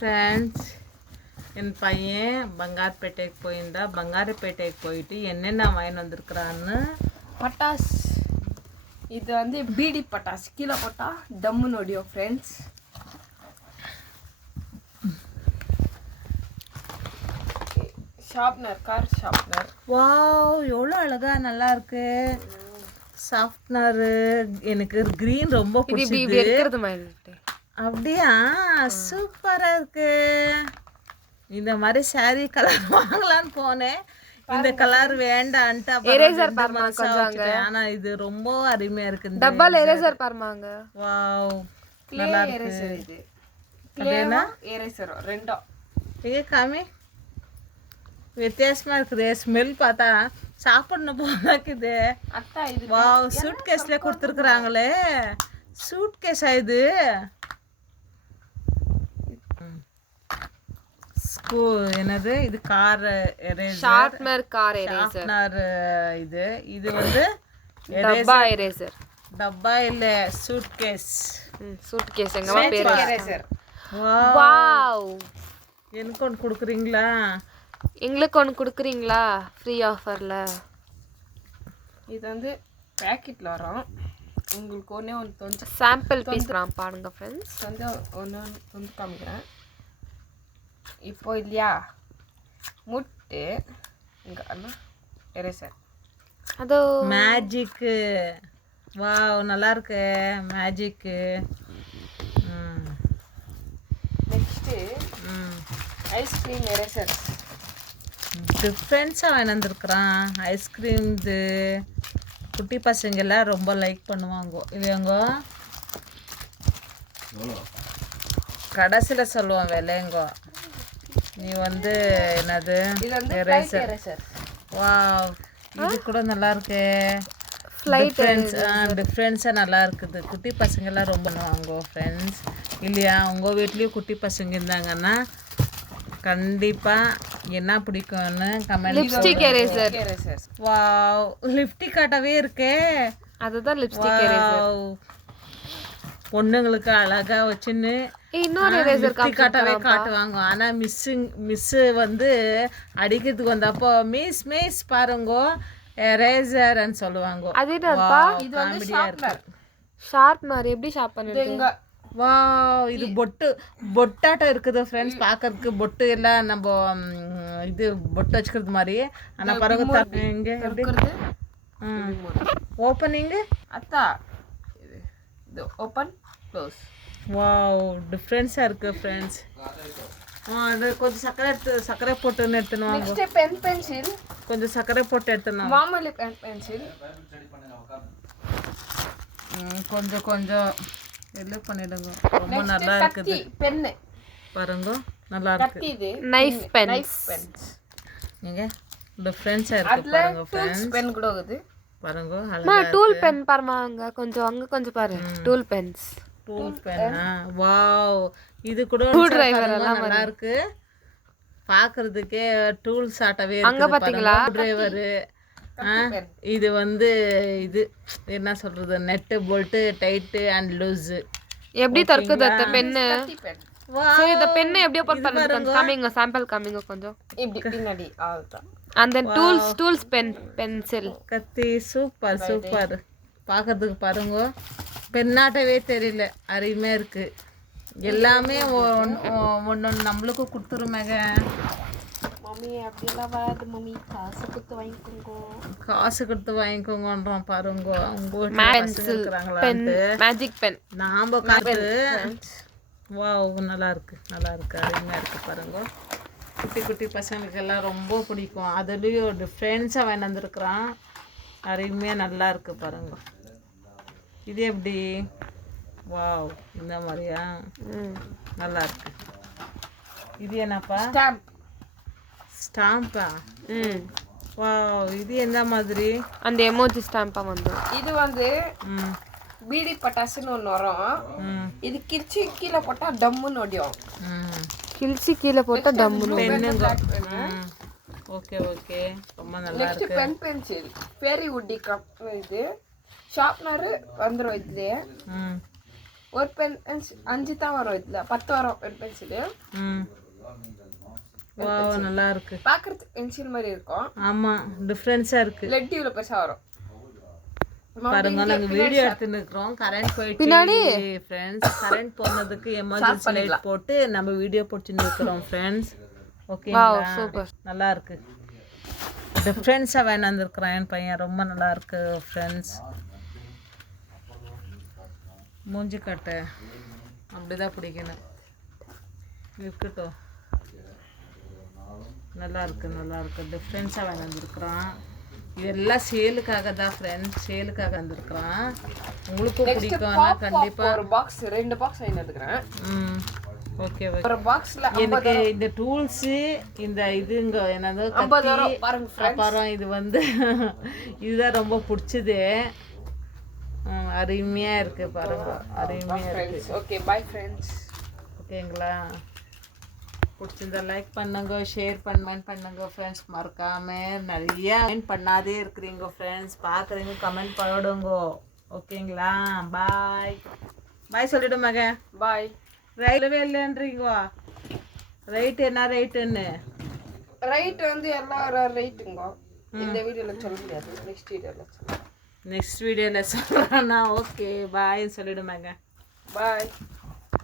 Friends, என் பையன் பங்காரப்பேட்டைக்கு போயிருந்தா. பங்காரப்பேட்டைக்கு போயிட்டு என்னென்ன வாங்கிட்டு வந்திருக்கிறான்னு. பட்டாஸ், இது வந்து பீடி பட்டாஸ். கீழே போட்டால் டம்முன்னு ஒடியும் friends. Sharpener, car sharpener. Wow, எவ்வளோ அழகா நல்லா இருக்கு. சாஃப்ட்னரு எனக்கு க்ரீன் ரொம்ப பிடிச்சிது. அப்படியா, சூப்பரா இருக்கு. இந்த மாதிரி சாரி கலர் வாங்கலான்னு போனேன். இந்த கலர் வேண்டான்ட்டு ஆனா இது ரொம்ப அருமையா இருக்கு. Double eraser பாருமாங்க. வாவ், நல்லா இருக்கு. இது கிளேனா எரேசர் ரெண்டும் எங்க காமி, வித்தியாசமா இருக்குது. ஸ்மெல் பார்த்தா சாப்பிடணும் போலாக்குது. அத்தா இது வாவ், சூட் கேஸ்ல கொடுத்துருக்குறாங்களே. சூட் கேஸா இது? என்னது இது? Car eraser, sharpener car eraser. Sharpener இது. இது வந்து டப்பா எரேசர். டப்பா இல்ல, சூட்கேஸ். சூட்கேஸ் எங்கமா பேர் எரேசர். வாவ், எனக்கு ஒன்று கொடுக்குறீங்களா? எங்களுக்கு ஒன்று கொடுக்குறீங்களா ஃப்ரீ ஆஃபர்ல? இது வந்து பேக்கெட்ல வரும். உங்களுக்கு ஒன்றே ஒன்று தொஞ்சு சாம்பிள் பீஸ் நான் பாருங்க ஃப்ரெண்ட்ஸ். வந்து ஒன்று தொஞ்சு காமிக்கிறேன் இப்போ. இல்லையா, முட்டு இங்கே அண்ணா எரேசர். அதோ மேஜிக்கு. வாவ், நல்லா இருக்கு மேஜிக்கு. Next ice cream eraser. டிஃப்ரெண்ட்ஸாக வாங்கி வந்திருக்குறான். ஐஸ்கிரீம் இது குட்டி பசங்கெல்லாம் ரொம்ப லைக் பண்ணுவாங்க இல்லையாங்க. கடைசியில் சொல்லுவான் விலைங்கோ. நீ வந்து என்னது எரேசர். வாவ், இது கூட நல்லா இருக்கு. டிஃப்ரெண்ட்ஸாக நல்லா இருக்குது. குட்டி பசங்கெல்லாம் ரொம்ப பண்ணுவாங்க ஃப்ரெண்ட்ஸ் இல்லையா. உங்கள் வீட்லேயும் குட்டி பசங்க இருந்தாங்கன்னா கண்டிப்பாக என்ன பிடிக்கும்னு comment. Lipstick eraser. Wow, lipstick காட்டவே இருக்கே. அதுதான் லிப்ஸ்டிக் எரேசர். பொண்ணுங்களுக்கு அழகா வச்சுன்னு இன்னொரு எரேசர் காட்டவே காட்டுவாங்க. ஆனா மிஸ்ஸு வந்து அடிக்கிறதுக்கு வந்தப்போ மிஸ் மிஸ் பாருங்க எரேசர்ன்னு சொல்லுவாங்க. அது என்னப்பா? இது வந்து ஷார்ப்னர். ஷார்ப்னர் எப்படி ஷார்ப் பண்ணுது? வாவ், இது பொட்டாட்டம் இருக்குது ஃப்ரெண்ட்ஸ். பார்க்கறதுக்கு பொட்டு எல்லாம் நம்ம இது பொட்டு வச்சுக்கிறது மாதிரி. ஆனா பாருங்க இங்க ஓப்பனிங். அத்தா இது ஓப்பன் க்ளோஸ். வாவ், டிஃப்ரெண்ட்ஸாக இருக்குது ஃப்ரெண்ட்ஸ். அது கொஞ்சம் சர்க்கரை போட்டுன்னு எடுத்துன்னு வாங்க. Next pen pencil. கொஞ்சம் சர்க்கரை போட்டு எடுத்துன்னு வாங்க. மாமூலி பென் பென்சில். கொஞ்சம் கொஞ்சம் எல்லாம் பண்ணிடுங்க. ரொம்ப நல்லா இருக்குது. பென்னு பாருங்க, நல்லா இருக்கு. இது நைஃப் பென்ஸ். நீங்க டிஃப்ரெண்ட்ஸாக இருக்கு பாருங்க ஃப்ரெண்ட்ஸ். பென் கூட இருக்குது பாருங்க. அம்மா டூல் பென் பாருமாங்க. கொஞ்சம் அங்க கொஞ்சம் பாரு. Tool pens. டூல் பென்னா. வாவ், இது கூட நல்லா இருக்கு. பாக்குறதுக்கே டூல்ஸ் ஆட்டவே அங்க பாத்தீங்களா டிரைவர். இது வந்து இது என்ன சொல்றது, nut bolt tight and loose. எப்படி தர்க்குது அந்த பென்னு? சரி, இந்த பென்னை எப்படி ஓபன் பண்றது கொஞ்சம் காமிங்க. சாம்பிள் காமிங்க கொஞ்சம். இப்படி பின்னாடி ஆல்தான். அந்த டூல்ஸ் பென்சில் கத்தி. Super super. பாக்குறதுக்கு பாருங்க பெண்ணாட்டவே தெரியல. அருமையா இருக்கு. எல்லாமே ஒன்று நம்மளுக்கு கொடுத்துருமேங்க. மம்மி அப்படியெல்லாம் வராது மம்மி, காசு கொடுத்து வாங்கிக்கோங்க. காசு கொடுத்து வாங்கிக்கோங்கன்றோம் பாருங்க. உங்க மேஜிக் பென் நாம காசு. வாவ், நல்லா இருக்கு நல்லா இருக்கு. அருமையா இருக்கு பாருங்க. குட்டி குட்டி பசங்களுக்கு எல்லாம் ரொம்ப பிடிக்கும். அதுலேயும் டிஃப்ரெண்ட்ஸாக வாங்கி வந்திருக்கிறான். அருமையாக நல்லா இருக்கு பாருங்க. இது எப்படி? வாவ், இந்த மாதிரியா? நல்லா இருக்கு. இது என்னப்பா? ஸ்டாம்பா? வாவ், இது எந்த மாதிரி? அந்த எமோஜி ஸ்டாம்பா வந்து. இது வந்து பீடி பட்டாசுன்னு ஒன்று வரும். இது கிழிச்சு கீழே போட்டால் டம்முன்னு ஒடியும். கிழிச்சு கீழே போட்டால் டம்முன்னு. ஓகே ஓகே, ரொம்ப நல்லா இருக்கு. Next pen pencil fairy woody cup. இது ஷார்ப்னர் வந்துடும் இதுலேயே. ஒரு பென் 5 தான் வரும் இதுல 10 வரும் பென் பென்சில். வாவ் நல்லா இருக்கு. பாக்குறதுக்கு பென்சில் மாதிரி இருக்கும். ஆமா டிஃபரன்ஸா இருக்கு. லெட் இவ்வளவு பெருசா வரும். பாருங்க நாங்க வீடியோ எடுத்துட்டு இருக்கோம். கரண்ட் போயிட்டு பின்னாடி फ्रेंड्स கரண்ட் போனதுக்கு எமர்ஜென்சி லைட் போட்டு நம்ம வீடியோ போட்டுட்டு இருக்கோம் फ्रेंड्स. ஓகேங்களா? சூப்பர். நல்லா இருக்கு. டிஃபரன்ஸா வேணாந்திருக்கிறான் என் பையன். ரொம்ப நல்லா இருக்கு फ्रेंड्स. மூஞ்சி கட்ட அப்படிதான் பிடிக்கணும். இருக்கட்டும். நல்லா இருக்கு டிஃப்ரென்ஸாக வாங்கியிருக்கிறான். இதெல்லாம் சேலுக்காக தான் ஃப்ரெண்ட்ஸ், சேலுக்காக வந்திருக்கிறான். உங்களுக்கும் பிடிக்கும்னா கண்டிப்பாக ஒரு பாக்ஸ் 2 பாக்ஸ் வாங்கியிருக்கிறேன். ஓகே ஒரு பாக்ஸில் எனக்கு இந்த டூல்ஸு இந்த இதுங்க என்னது அப்புறம் இது வந்து இதுதான் ரொம்ப பிடிச்சது. அருமையாக இருக்குது பாருங்க, அருமையாக இருக்குது. Okay bye friends. ஓகேங்களா? பிடிச்சிருந்தா லைக் பண்ணுங்க, ஷேர் பண்ணுங்க ஃப்ரெண்ட்ஸ். மறக்காம நிறைய கமெண்ட் பண்ணாதே இருக்கிறீங்க ஃப்ரெண்ட்ஸ். பார்க்குறீங்க கமெண்ட் பண்ணிடுங்க. ஓகேங்களா? பாய் பாய் சொல்லிவிடு மக. பாய். ரைட்வே இல்லைன்றீங்க. ரைட் என்ன ரைட்டுன்னு? ரைட் வந்து எல்லாம் ரைட்டுங்க. இந்த வீடியோவில் சொல்ல முடியாது. நெக்ஸ்ட் வீடியோவில் சொல்கிறேன்னா ஓகே பாய் சொல்லிவிடு மக. பாய்.